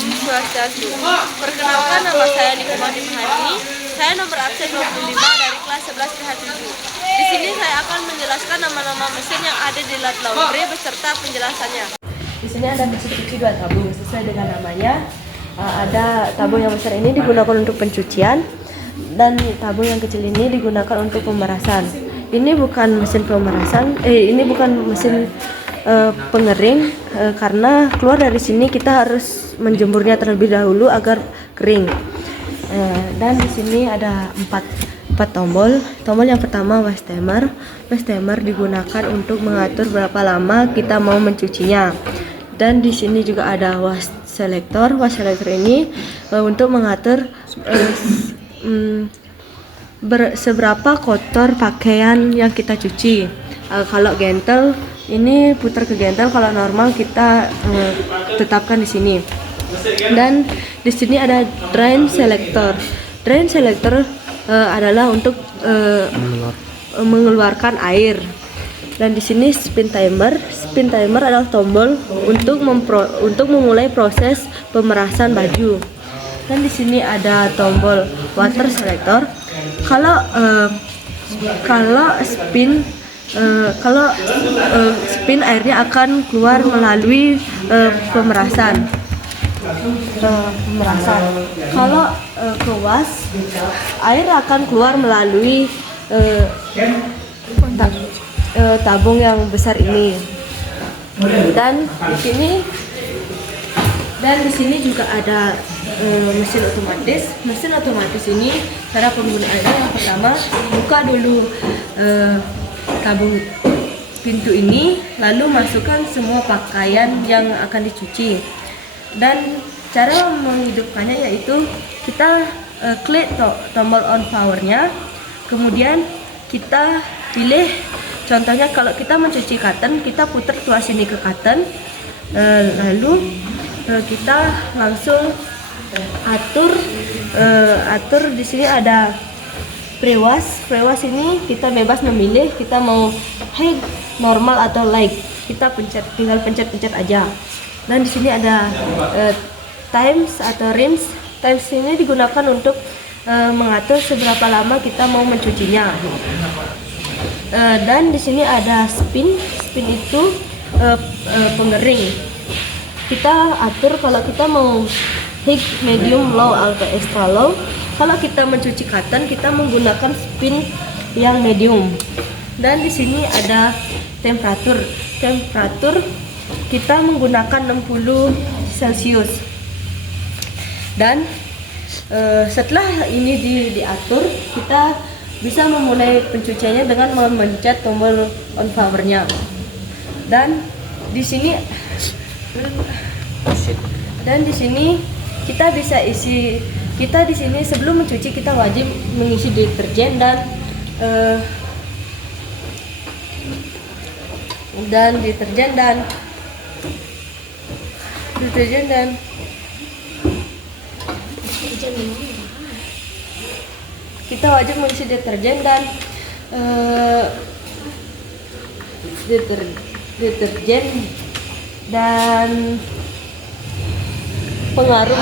Om Swastiastu. Perkenalkan, nama saya Nikmati Mahani. Saya nomor absen 25 dari kelas 11 PH7. Di sini saya akan menjelaskan nama-nama mesin yang ada di Lat Laundry beserta penjelasannya. Di sini ada mesin cuci 2 tabung sesuai dengan namanya. Ada tabung yang besar ini digunakan untuk pencucian dan tabung yang kecil ini digunakan untuk pemerasan. Ini bukan mesin pemerasan, ini bukan mesin pengering, karena keluar dari sini kita harus menjemurnya terlebih dahulu agar kering. Dan di sini ada empat tombol. Tombol yang pertama wash timer. Wash timer digunakan untuk mengatur berapa lama kita mau mencucinya. Dan di sini juga ada wash selector. Wash selector ini untuk mengatur seberapa kotor pakaian yang kita cuci. Kalau gentle ini putar ke gentle, kalau normal kita tetapkan di sini. Dan di sini ada drain selector. Drain selector adalah untuk mengeluarkan air. Dan di sini spin timer. Spin timer adalah tombol untuk memulai proses pemerasan baju. Dan di sini ada tombol water selector. Kalau spin airnya akan keluar melalui pemerasan. Kalau ke wash, air akan keluar melalui tabung yang besar ini. Dan di sini juga ada mesin otomatis. Mesin otomatis ini cara penggunaannya yang pertama, buka dulu tabung pintu ini, lalu masukkan semua pakaian yang akan dicuci. Dan cara menghidupkannya yaitu kita klik tombol on powernya, kemudian kita pilih, contohnya kalau kita mencuci cotton, kita putar tuas ini ke cotton, lalu kita langsung atur di sini ada pre-wash. Pre-wash ini kita bebas memilih kita mau high, normal atau light. Kita tinggal pencet aja. Dan di sini ada times atau rims. Times ini digunakan untuk mengatur seberapa lama kita mau mencucinya. Dan di sini ada spin. Spin itu pengering. Kita atur kalau kita mau high, medium, low atau extra low. Kalau kita mencuci cotton, kita menggunakan spin yang medium. Dan di sini ada temperatur. Temperatur kita menggunakan 60 Celcius. Dan setelah ini diatur, kita bisa memulai pencuciannya dengan memencet tombol on powernya. Dan di sini kita bisa isi. Kita di sini sebelum mencuci kita wajib mengisi deterjen dan kita wajib mengisi deterjen dan pengaruh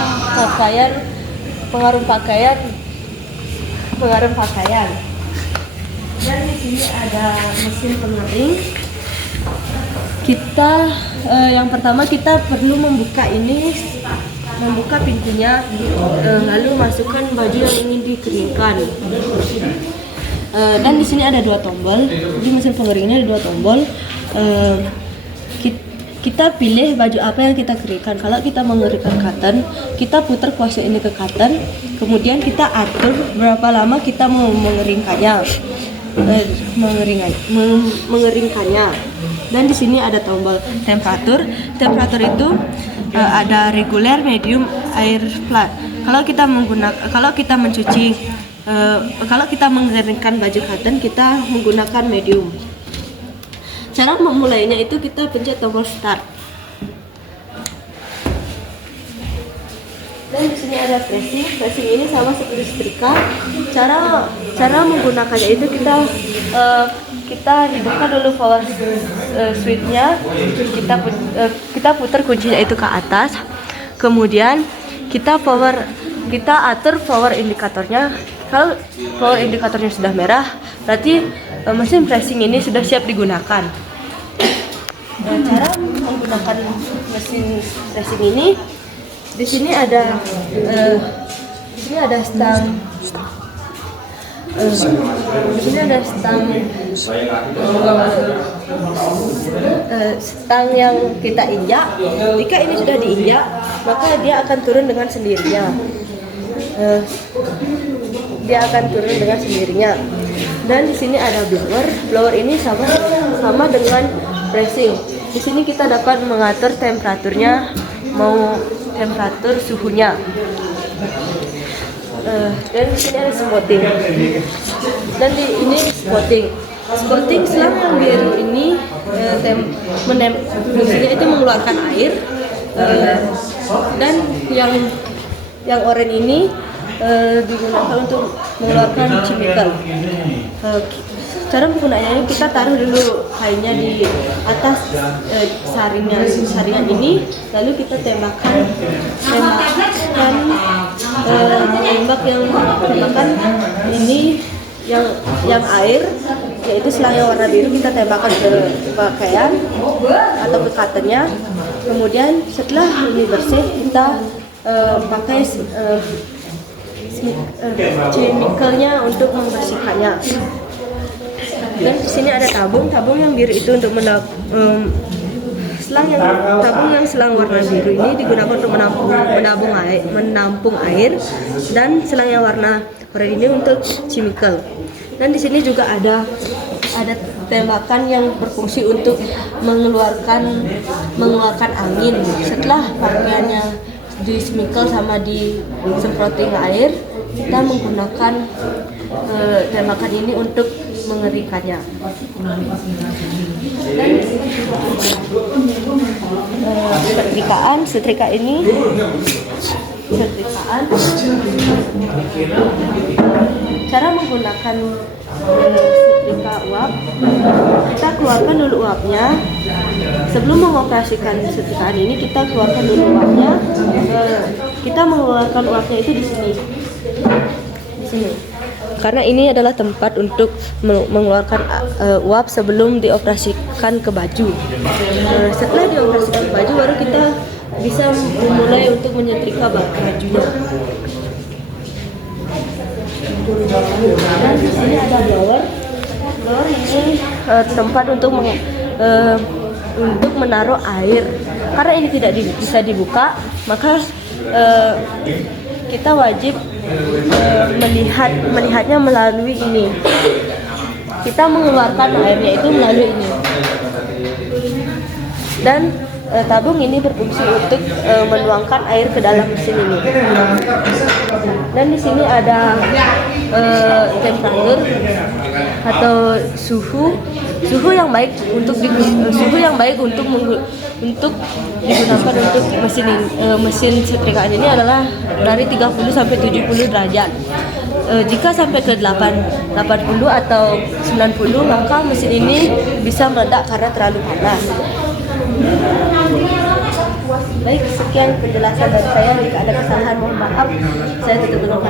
pakaian. Dan di sini ada mesin pengering. Yang pertama kita perlu membuka pintunya, lalu masukkan baju yang ingin dikeringkan. Dan di sini ada 2 tombol. Di mesin pengering ini ada 2 tombol. Kita pilih baju apa yang kita keringkan. Kalau kita mengeringkan cotton, kita putar kuasnya ini ke cotton, kemudian kita atur berapa lama kita mau mengeringkannya. Dan di sini ada tombol temperatur. Temperatur itu ada reguler, medium, air flat. Kalau kita mengeringkan baju cotton, kita menggunakan medium. Cara memulainya itu kita pencet tombol start. Dan di sini ada pressing. Pressing ini sama seperti setrika. Cara menggunakannya itu kita hidupkan dulu power switch-nya. Kita putar kuncinya itu ke atas. Kemudian kita atur power indikatornya. Kalau power indikatornya sudah merah, berarti mesin pressing ini sudah siap digunakan. Cara menggunakan mesin pressing ini, di sini ada stang. Di sini ada stang yang kita injak. Jika ini sudah diinjak, maka dia akan turun dengan sendirinya. Dan di sini ada blower. Blower ini sama dengan pressing. Di sini kita dapat mengatur temperaturnya, mau temperatur suhunya. Dan di sini ada spotting. Dan ini spotting selang yang biru ini fungsinya itu mengeluarkan air. Dan yang oranye ini digunakan untuk mengeluarkan chemical. Cara penggunaannya ini, kita taruh dulu kainnya di atas saringan ini, lalu kita tembakkan ini yang air, yaitu selang yang warna biru, kita tembakkan ke pakaian atau ke cottonnya. Kemudian setelah ini bersih, kita pakai chemicalnya untuk membersihkannya. Dan di sini ada tabung yang biru itu untuk selang warna biru ini digunakan untuk menampung air, dan selang yang warna oranye ini untuk chemical. Dan di sini juga ada tembakan yang berfungsi untuk mengeluarkan angin. Setelah pakaiannya di chemical sama disemprotin air, kita menggunakan tembakan ini untuk mengerikannya. Dan setrikaan cara menggunakan setrika uap, kita keluarkan dulu uapnya. Sebelum mengoperasikan setrikaan ini, kita keluarkan dulu uapnya. Kita mengeluarkan uapnya itu di sini. Karena ini adalah tempat untuk mengeluarkan uap sebelum dioperasikan ke baju. Setelah dioperasikan ke baju, baru kita bisa memulai untuk menyetrika bajunya. Dan di sini ada blower. Blower ini tempat untuk menaruh air. Karena ini tidak bisa dibuka, maka kita wajib melihatnya melalui ini. Kita mengeluarkan airnya itu melalui ini. Dan tabung ini berfungsi untuk menuangkan air ke dalam mesin ini. Dan di sini ada temperatur atau suhu yang baik untuk digunakan untuk mesin setrikaan ini adalah dari 30 sampai 70 derajat. Jika sampai ke 80 atau 90, maka mesin ini bisa meledak karena terlalu panas. Baik, sekian penjelasan dari saya. Jika ada kesalahan, mohon maaf. Saya tutup dengan